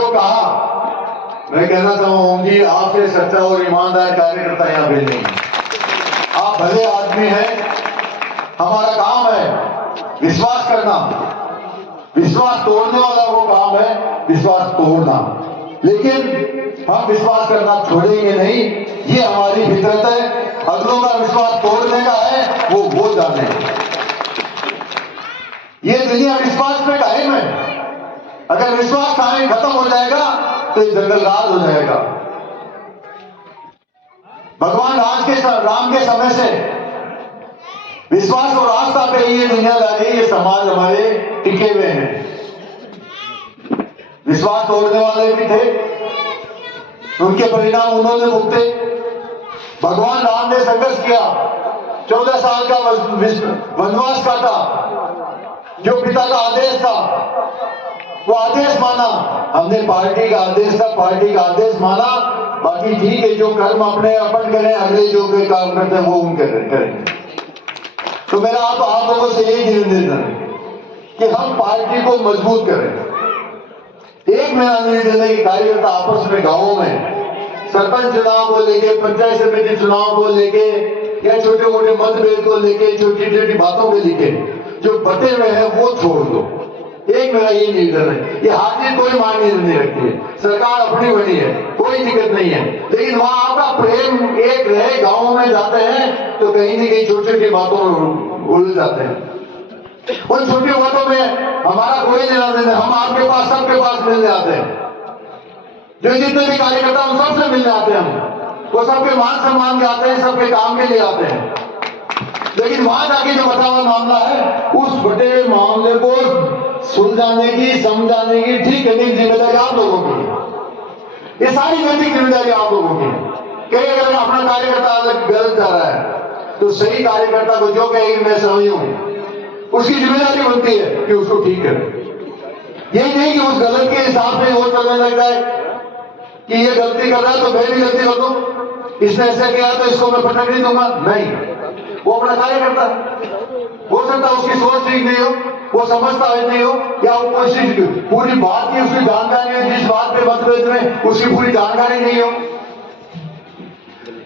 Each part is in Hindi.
जो कहा, मैं कहना चाहूंगा ओम जी, आपसे सच्चा और ईमानदार कार्यकर्ता यहाँ पे नहीं। आप भले आदमी हैं, हमारा काम है विश्वास करना, विश्वास तोड़ने वाला वो काम है विश्वास तोड़ना, लेकिन हम विश्वास करना छोड़ेंगे नहीं, ये हमारी फितरत है। अगलों का विश्वास तोड़ने का है वो जाने। ये दुनिया विश्वास पे कायम है, अगर विश्वास कायम खत्म हो जाएगा तो ये जंगल राज हो जाएगा। भगवान राम के समय से विश्वास और आस्था पे ये दुनियादारी, ये समाज हमारे टिके हुए हैं। विश्वास तोड़ने वाले भी थे, उनके परिणाम उन्होंने भुगते। भगवान राम ने संघर्ष किया, 14 साल का वनवास काटा, जो पिता का आदेश था वो आदेश माना, हमने पार्टी का आदेश था, पार्टी का आदेश माना। बाकी ठीक है, जो कर्म अपने अपन करें, अगले जो कोई काम करते हैं वो उनके करें। तो मेरा आप लोगों से यही निवेदन है कि हम पार्टी को मजबूत करें। एक मेरा निवेदन है कि कार्यकर्ता आपस में गांवों में सरपंच चुनाव को लेके, पंचायत समिति चुनाव को लेके या छोटे मोटे मतभेद को लेके, छोटी छोटी बातों को लेके जो बटे हुए हैं वो छोड़ दो। एक मेरा ये निवेदन है। ये हाजिर कोई मायने नहीं रखती है, सरकार अपनी बनी है, कोई दिक्कत नहीं है, लेकिन वहां आपका प्रेम एक रहे। गाँव में जाते हैं तो कहीं न कहीं छोटी छोटी बातों में उलझ जाते हैं। उन छोटी बातों में हमारा कोई लेना देना, हम आपके पास सबके पास मिलने आते हैं। जो जितने भी कार्यकर्ता हम सबसे मिलने आते हैं, वो सबके मान सम्मान के आते हैं, सबके काम के लिए आते हैं। लेकिन वहां जाके जो बटा हुआ मामला है, उस बटे हुए मामले को सुलझाने की, समझाने की, ठीक करने की जिम्मेदारी आप लोगों की। ये सारी नैतिक जिम्मेदारी आप लोगों की। कहीं अगर अपना कार्यकर्ता गलत जा रहा है तो सही कार्यकर्ता को जो कहेगी मैं सही हूं, उसकी जिम्मेदारी बनती है कि उसको ठीक करे। यही नहीं कि उस गलत के हिसाब से वो चलने लग जाए कि ये गलती कर रहा है तो मैं भी गलती कर दूं, इसने ऐसे किया तो इसको मैं पटक नहीं दूंगा। नहीं, वो अपना कार्य करता है। हो सकता है उसकी सोच ठीक नहीं हो, वो समझता नहीं हो, या वो कोशिश पूरी बात की उसकी जानकारी है, जिस बात पे मतभेद में उसकी पूरी जानकारी नहीं हो।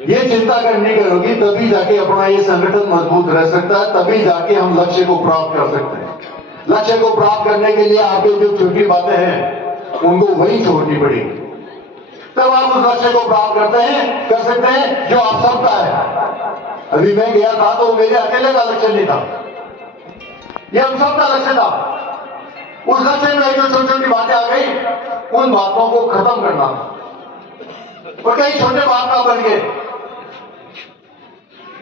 ये चिंता करनी करोगी तभी जाके अपना ये संगठन मजबूत रह सकता है, तभी जाके हम लक्ष्य को प्राप्त कर सकते हैं। लक्ष्य को प्राप्त करने के लिए आपके जो छोटी बातें हैं उनको वही छोड़नी पड़ेगी, तब आप उस लक्ष्य को प्राप्त कर सकते हैं जो आप सबका है। अभी मैं गया था तो मेरे अकेले का लक्ष्य नहीं था, ये हम सबका लक्ष्य था। उस लक्ष्य में जो छोटी छोटी बातें आ गई, उन बातों को खत्म करना। और कई छोटे बाप का बन गए,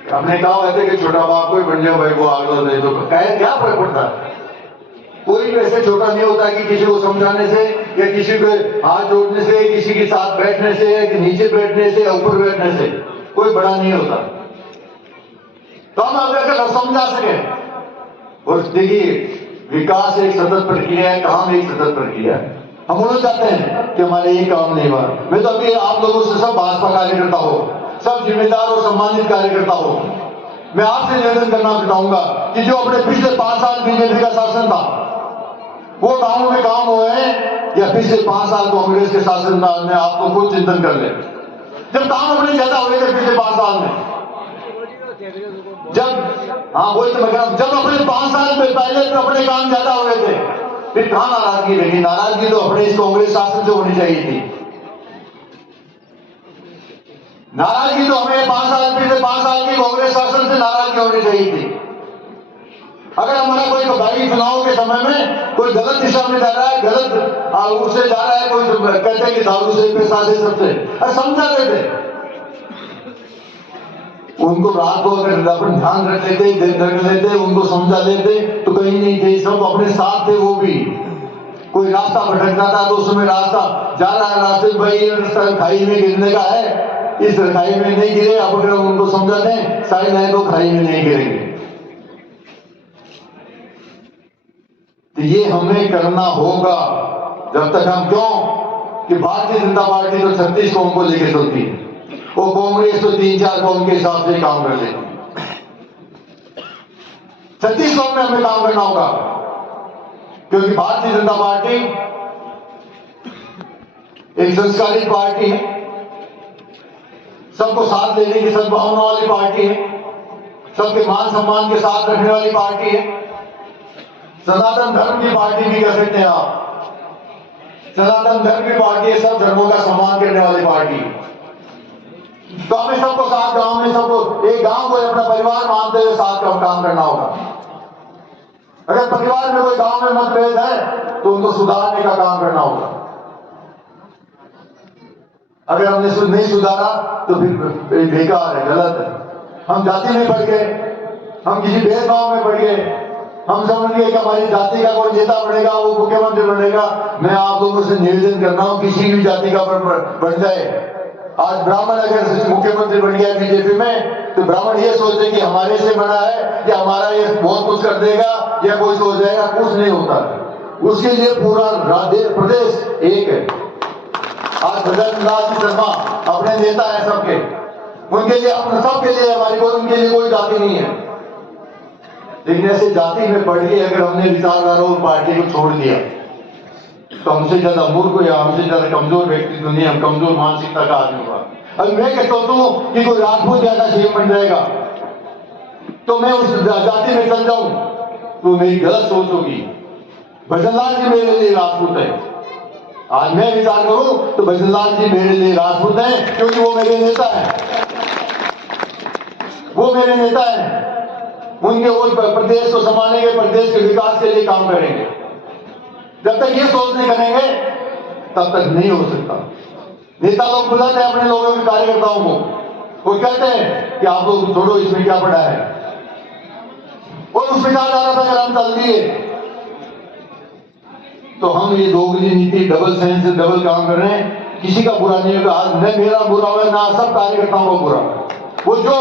हमने कहा वैसे कि छोटा बाप कोई बन जाओ भाई, वो आगे नहीं तो क्या फर्क पड़ता है। कोई वैसे छोटा नहीं होता कि किसी को समझाने से या किसी को हाथ जोड़ने से, किसी के साथ बैठने से, नीचे बैठने से, ऊपर बैठने से कोई बड़ा नहीं होता। तो हम अगर समझा सके। और देखिए, विकास एक सतत प्रक्रिया है, काम एक सतत प्रक्रिया है। हम उन्हें चाहते हैं कि हमारे ये काम नहीं हुआ। मैं तो अभी आप लोगों से सब भाजपा कार्यकर्ता हो, सब जिम्मेदार और सम्मानित कार्यकर्ता हो, मैं आपसे निवेदन करना चाहूंगा कि जो अपने पिछले 5 साल बीजेपी का शासन था वो गांवों में काम हुए हैं, या पिछले 5 साल कांग्रेस के शासन में, आप तो खुद चिंतन कर ले। जब काम अपने ज्यादा हुए थे पिछले 5 साल में, जब वही तो मैं जब अपने 5 साल में पहले तो अपने काम ज्यादा हुए थे, फिर कहां नाराजगी रही? नाराजगी तो अपने इस कांग्रेस शासन से होनी चाहिए थी। नाराजगी तो हमें पिछले 5 साल की कांग्रेस शासन से नाराजगी होनी चाहिए थी। अगर हमारा कोई भाई चुनाव के समय में कोई गलत दिशा में जा रहा है, गलत उससे जा रहा है, कोई कहते हैं कि दारू से, पैसा से, सबसे समझा देते, उनको रात को अगर अपन ध्यान रख लेते, उनको समझा लेते तो कहीं नहीं थे, सब अपने साथ थे। वो भी कोई रास्ता भटक जाता तो उसमें रास्ता जा रहा है, रास्ते भाई ये रास्ता खाई में गिरने का है, इस खाई में नहीं गिरे। अब अगर उनको समझा दें शायद नहीं तो खाई में नहीं गिरेंगे। तो ये हमें करना होगा। जब तक हम कि भारतीय जनता पार्टी तो 36 कौम को लेकर चलती है, वो कांग्रेस तो 3-4 कौम के हिसाब से काम कर लेती है। 36 कौम में हमें काम करना होगा, क्योंकि भारतीय जनता पार्टी एक संस्कारी पार्टी है, सबको साथ देने की सद्भावना वाली पार्टी है, सबके मान सम्मान के साथ रखने वाली पार्टी है, सनातन धर्म की पार्टी भी कह सकते हैं आप। सनातन धर्म की पार्टी है, सब धर्मों का सम्मान करने वाली पार्टी है। तो हमें सबको साथ, गांव में सबको, एक गांव को अपना परिवार मानते हुए साथ काम करना होगा। अगर परिवार में कोई गांव में मतभेद है तो उनको सुधारने का काम करना होगा। अगर हमने नहीं सुधारा तो फिर बेकार है, गलत है। हम जाति में पड़ गए, हम किसी भेदभाव में पड़ गए, हम समझ गए कि हमारी जाति का कोई नेता बनेगा, वो मुख्यमंत्री बनेगा। मैं आप लोगों से निवेदन करता हूं, किसी भी जाति का बन जाए। आज ब्राह्मण अगर मुख्यमंत्री बन गया बीजेपी में, तो ब्राह्मण ये सोचते कि हमारे से बना है या हमारा ये बहुत कुछ कर देगा या कोई सोच जाएगा, कुछ नहीं होता। उसके लिए पूरा प्रदेश एक है। आज भजनलाल शर्मा अपने नेता है सबके, उनके लिए, हम सबके लिए, हमारी कोई, उनके लिए कोई जाति नहीं है। लेकिन ऐसे जाति में पड़ के अगर हमने विचारधारा और पार्टी को छोड़ दिया तो हमसे ज्यादा मूर्ख या हमसे ज्यादा कमजोर व्यक्ति तो नहीं, हम कमजोर मानसिकता का आदमी होगा। अब मैं कहता हूं कि कोई राजपूत ज्यादा सीएम बन जाएगा तो मैं उस जाति में चल जाऊं तो मेरी गलत सोच होगी। भजनलाल जी मेरे लिए राजपूत है। आज मैं विचार करूं तो भजनलाल जी मेरे लिए राजपूत हैं, क्योंकि वो मेरे नेता हैं, वो मेरे नेता हैं। उनके वो प्रदेश को संभालेंगे, प्रदेश के विकास के लिए काम करेंगे। जब तक ये सोच नहीं करेंगे तब तक नहीं हो सकता। नेता लोग बुलाते हैं अपने लोगों के कार्यकर्ताओं को, वो कहते हैं कि आप लोग छोड़ो, इसमें क्या पड़ा है, और उस विचारधारा पर अगर हम चल दिए तो हम ये दोगली नीति, डबल सेंस, डबल काम कर रहे हैं। किसी का बुरा नहीं होगा, न मेरा बुरा हुआ ना सब कार्यकर्ताओं का बुरा। वो जो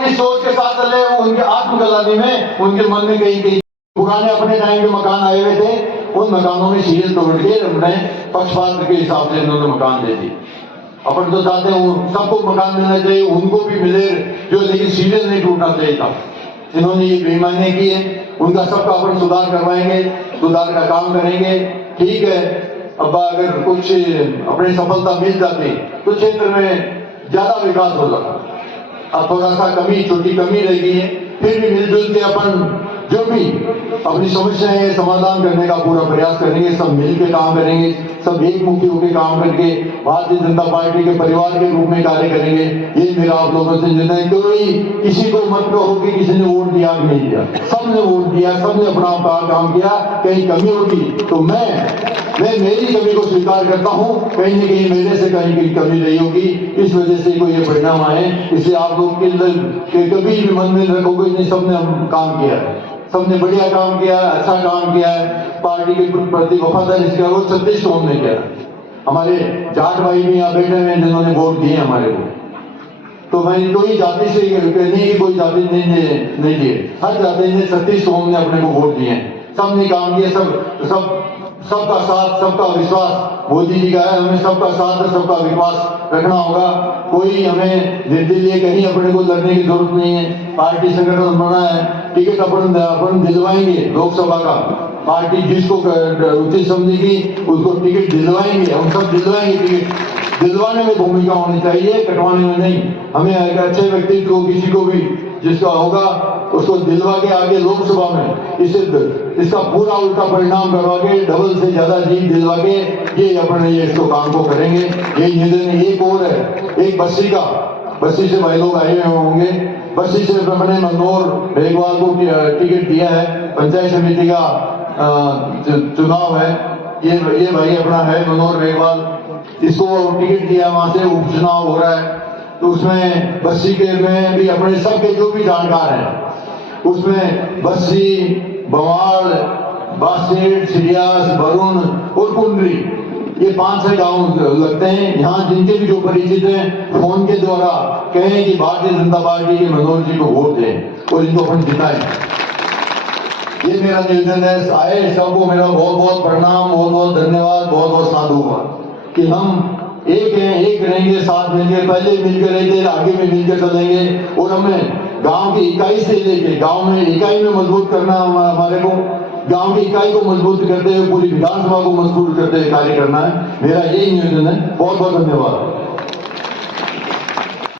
इस सोच के साथ चले, वो उनके आत्मकलानी में, उनके मन में कहीं कहीं पुराने अपने टाइम के मकान आए हुए थे, उन मकानों में सीरियल तोड़ के हमने पक्षपात के हिसाब से इन्होंने मकान दे दिए। अपन तो चाहते हैं सबको मकान मिलना चाहिए, उनको भी मिले जो, लेकिन सीरियल नहीं टूटना चाहिए था। इन्होंने ये बेईमानी की है, उनका सबका अपन सुधार करवाएंगे, सुधार का काम करेंगे। ठीक है, अब अगर कुछ अपनी सफलता मिल जाती तो क्षेत्र में ज्यादा विकास हो जाता। अब थोड़ा सा कमी, छोटी कमी रह गई है, फिर भी मिलजुल के अपन जो भी अपनी समस्याएं है समाधान करने का पूरा प्रयास करेंगे। सब मिलकर काम करेंगे, सब एक मुखी होकर काम करके भारतीय जनता पार्टी के परिवार के रूप में कार्य करेंगे। ये मेरा आप लोगों से निर्णय। कोई किसी को मत कहो कि किसी ने वोट दिया नहीं दिया, सबने वोट दिया, सबने अपना काम किया। कहीं कमी होगी तो मैं मेरी कमी को स्वीकार करता हूं, कहीं न कहीं मेरे से कहीं कमी नहीं होगी, इस वजह से कोई ये परिणाम आए। इसलिए आप लोग के कभी भी मन में रखोगे नहीं, सबने हम काम किया है, सबने बढ़िया काम किया, अच्छा काम किया है, पार्टी के प्रति वफादारी किया। वो 36 को हमने किया। हमारे जाट भाई भी यहाँ बैठे हैं जिन्होंने वोट दिए हमारे को। तो भाई कोई जाति से नहीं कि कोई जाति नहीं दिए, हर जाति ने 36 को हमने अपने को वोट दिए। सबने काम किया, सबका साथ, सबका विश्वास मोदी जी का है। हमें सबका साथ और सबका विश्वास रखना होगा। कोई हमें निर्दलीय कहीं अपने को लड़ने की जरूरत नहीं है। पार्टी संगठन बना है, टिकट अपन दिलवाएंगे लोकसभा का, पार्टी जिसको उचित समझेगी उसको टिकट दिलवाएंगे, हम सब दिलवाएंगे। टिकट दिलवाने में भूमिका होनी चाहिए, कटवाने में नहीं। हमें एक अच्छे व्यक्ति को, किसी को भी जिसका होगा उसको दिलवा के आगे लोकसभा में इसका पूरा उल्टा परिणाम करवा के, डबल से ज्यादा जीत दिलवा के ये अपने इसको काम को करेंगे। ये निर्णय एक और है, एक बस्सी से भाई लोग आए हुए होंगे। बस्सी से अपने मनोहर मेघवाल को टिकट दिया है, पंचायत समिति का चुनाव है। ये भाई अपना है मनोहर मेघवाल, इसको टिकट दिया, वहां से उपचुनाव हो रहा है। तो उसमें बस्सी के में भी अपने सबके जो भी जानकार हैं, उसमें बस्सी, बवाड़, बास्केट, सिरियास, वरुण और कुंडली, ये 5-6 गांव लगते हैं। यहाँ जिनके भी जो परिचित हैं फोन के द्वारा कहें कि भारतीय जनता पार्टी के मनोहर जी को वोट दें और इनको अपन जिताएं। ये मेरा निवेदन है। आए सबको मेरा बहुत बहुत प्रणाम, बहुत बहुत धन्यवाद, बहुत बहुत साधुवाद कि हम एक हैं, एक रहेंगे, साथ मिलकर, पहले मिलकर रहे थे, आगे में मिलकर चलेंगे। और हमें गांव की इकाई से लेके गांव में इकाई में मजबूत करना हमारे को। गांव की इकाई को मजबूत करते हुए पूरी विधानसभा को मजबूत करते हुए कार्य करना है। मेरा यही निवेदन है। बहुत बहुत धन्यवाद।